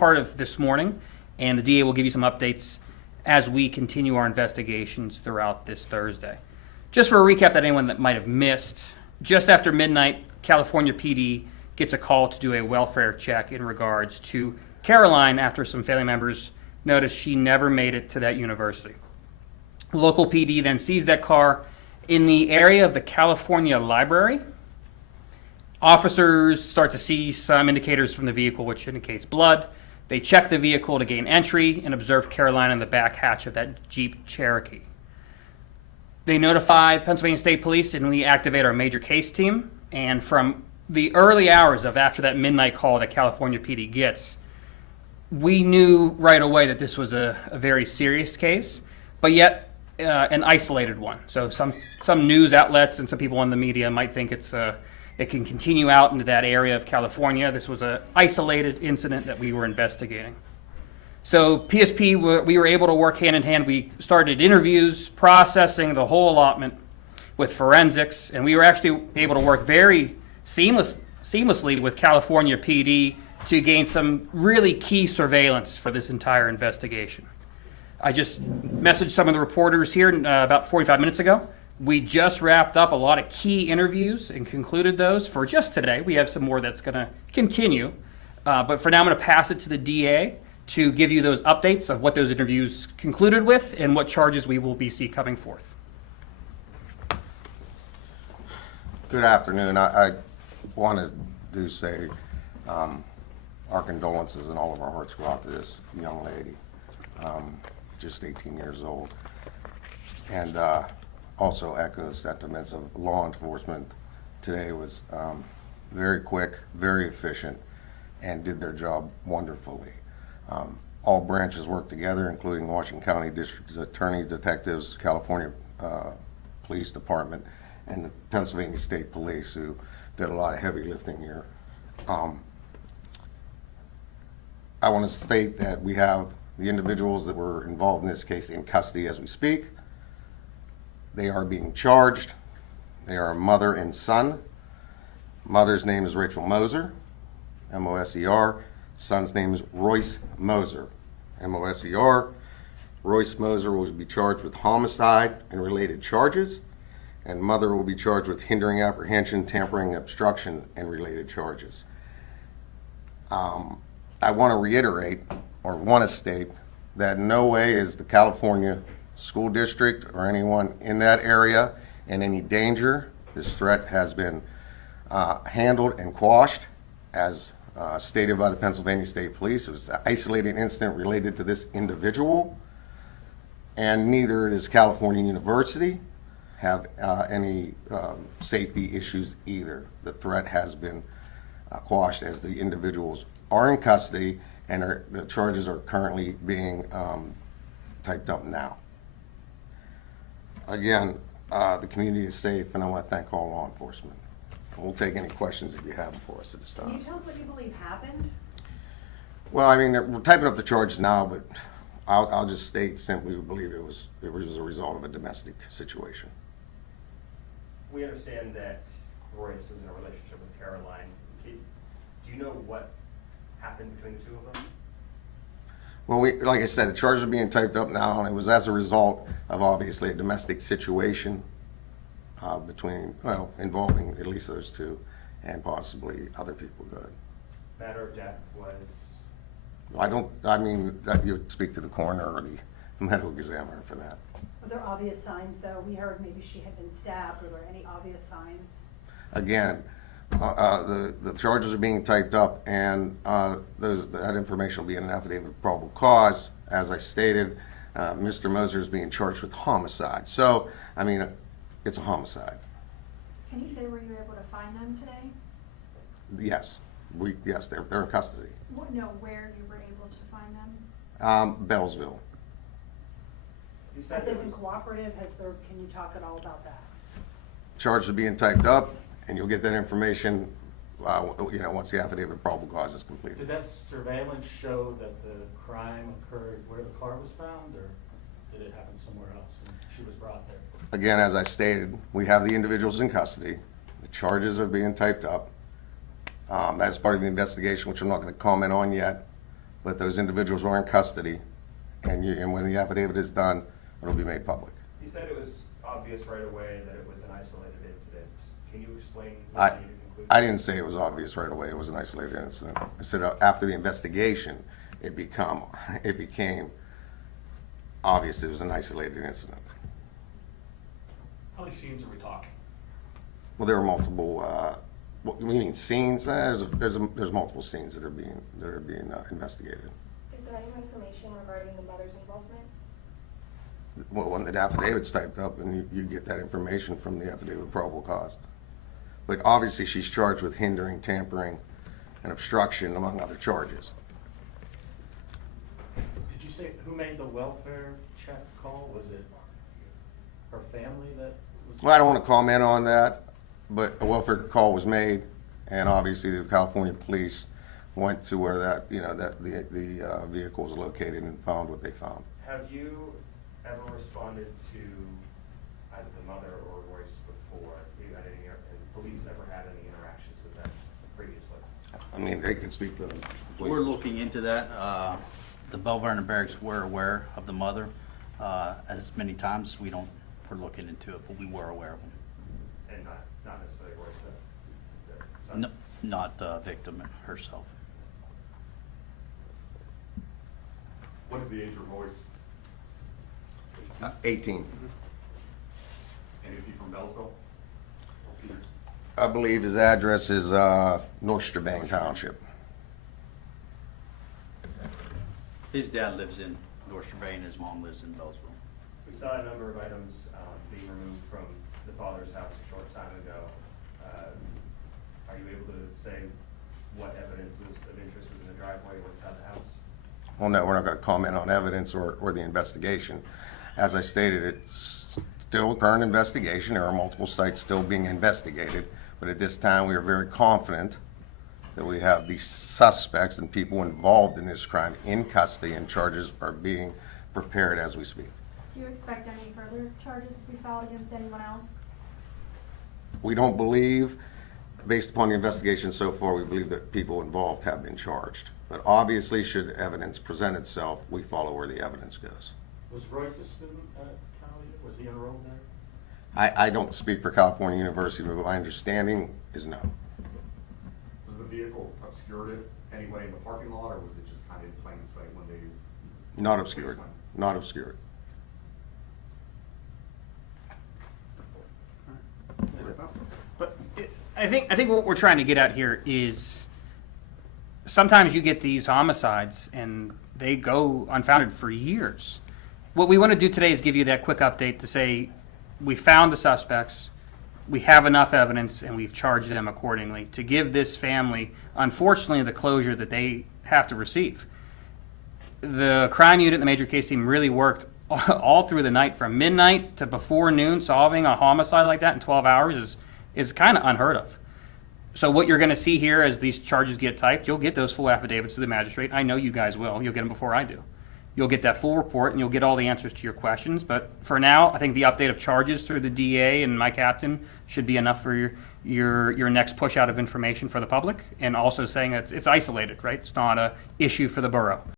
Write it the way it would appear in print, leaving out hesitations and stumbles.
part of this morning, and the DA will give you some updates as we continue our investigations throughout this Thursday. Just for a recap that anyone that might have missed, just after midnight, California PD gets a call to do a welfare check in regards to Caroline after some family members noticed she never made it to that university. Local PD then sees that car in the area of the California Library. Officers start to see some indicators from the vehicle, which indicates blood. They check the vehicle to gain entry and observe Caroline in the back hatch of that Jeep Cherokee. They notify Pennsylvania State Police, and we activate our major case team. And from the early hours of after that midnight call that California PD gets, we knew right away that this was a very serious case, but yet an isolated one. So some news outlets and some people in the media might think it can continue out into that area of California. This was an isolated incident that we were investigating. So PSP, we were able to work hand in hand. We started interviews, processing the whole allotment with forensics, and we were actually able to work very seamlessly with California PD to gain some really key surveillance for this entire investigation. I just messaged some of the reporters here about 45 minutes ago. We just wrapped up a lot of key interviews and concluded those for just today. We have some more that's going to continue. But for now, I'm going to pass it to the DA to give you those updates of what those interviews concluded with and what charges we will see coming forth. Good afternoon. I want to say our condolences and all of our hearts go out to this young lady, just 18 years old. And also echo the sentiments of law enforcement. Today was very quick, very efficient, and did their job wonderfully. All branches worked together, including Washington County District Attorneys, detectives, California Police Department, and the Pennsylvania State Police, who did a lot of heavy lifting here. I want to state that we have the individuals that were involved in this case in custody as we speak. They are being charged. They are a mother and son. Mother's name is Rachel Moser, M-O-S-E-R. Son's name is Royce Moser, M-O-S-E-R. Royce Moser will be charged with homicide and related charges, and mother will be charged with hindering apprehension, tampering, obstruction, and related charges. I want to reiterate, or want to state, that in no way is the California School District or anyone in that area in any danger. This threat has been handled and quashed as stated by the Pennsylvania State Police. It was an isolated incident related to this individual, and neither does California University have any safety issues either. The threat has been quashed as the individuals are in custody, and the charges are currently being typed up now. Again, the community is safe, and I want to thank all law enforcement. We'll take any questions if you have for us at this time. Can you tell us what you believe happened? Well, I mean, we're typing up the charges now, but I'll just state simply we believe it was a result of a domestic situation. We understand that Royce is in a relationship with Caroline. Do you know what happened between the two of them? Well, like I said, the charges are being typed up now, and it was as a result of obviously a domestic situation involving at least those two and possibly other people. Good. Matter of death was? You would speak to the coroner or the medical examiner for that. Were there obvious signs, though? We heard maybe she had been stabbed. Were there any obvious signs? Again, the charges are being typed up, and that information will be in an affidavit of probable cause. As I stated, Mr. Moser is being charged with homicide. So, I mean, it's a homicide. Can you say where you were able to find them today? Yes, they're in custody. No, where you were able to find them? Bellsville. You Have said they been cooperative? Can you talk at all about that? Charges are being typed up, and you'll get that information, once the affidavit of probable cause is completed. Did that surveillance show that the crime occurred where the car was found, or did it happen somewhere else and she was brought there? Again, as I stated, we have the individuals in custody. The charges are being typed up. As part of the investigation, which I'm not going to comment on yet. but those individuals are in custody, and when the affidavit is done, it'll be made public. You said it was obvious right away that it was an isolated incident. Can you explain I, what you concluded? I didn't say it was obvious right away, it was an isolated incident. I said after the investigation, it became obvious it was an isolated incident. How many scenes are we talking? Well, there were multiple, what, you mean scenes? There's multiple scenes that are being investigated. Is there any more information regarding the mother's involvement? Well, when the affidavit's typed up, and you get that information from the affidavit of probable cause. But obviously, she's charged with hindering, tampering, and obstruction, among other charges. Did you say who made the welfare check call? Was it her family that was? Well, I don't want to comment on that, but a welfare call was made, and obviously the California police went to where that, the vehicle was located and found what they found. Have you ever responded to either the mother or Royce before? You had any, and police ever had any interactions with them previously? I mean, they can speak to the police. We're looking into that. The Belle Vernon barracks were aware of the mother. As many times, we're looking into it, but we were aware of them. And not necessarily Royce, the son? No, not the victim herself. What is the age of Royce? 18. And is he from Belleville? Or Peters? I believe his address is North Strabane Township. His dad lives in North Strabane, his mom lives in Bellsville. We saw a number of items being removed from the father's house a short time ago. Are you able to say what evidence was of interest was in the driveway or inside the house? Well, no, we're not going to comment on evidence or the investigation. As I stated, it's still a current investigation. There are multiple sites still being investigated, but at this time, we are very confident that we have the suspects and people involved in this crime in custody, and charges are being prepared as we speak. Do you expect any further charges to be filed against anyone else? We don't believe, based upon the investigation so far, we believe that people involved have been charged. But obviously, should evidence present itself, we follow where the evidence goes. Was Royce a student at Cal? Was he enrolled there? I don't speak for California University, but my understanding is no. Was the vehicle obscured it anyway in the parking lot, or was it just kind of in plain sight when they? Not obscured, not obscured. But I think what we're trying to get at here is sometimes you get these homicides and they go unfounded for years. What we want to do today is give you that quick update to say we found the suspects, we have enough evidence, and we've charged them accordingly to give this family, unfortunately, the closure that they have to receive. The crime unit and the major case team really worked all through the night from midnight to before noon. Solving a homicide like that in 12 hours is kind of unheard of. So what you're going to see here as these charges get typed, you'll get those full affidavits to the magistrate. I know you guys will. You'll get them before I do. You'll get that full report, and you'll get all the answers to your questions. But for now, I think the update of charges through the DA and my captain should be enough for your next push out of information for the public, and also saying that it's isolated, right? It's not an issue for the borough.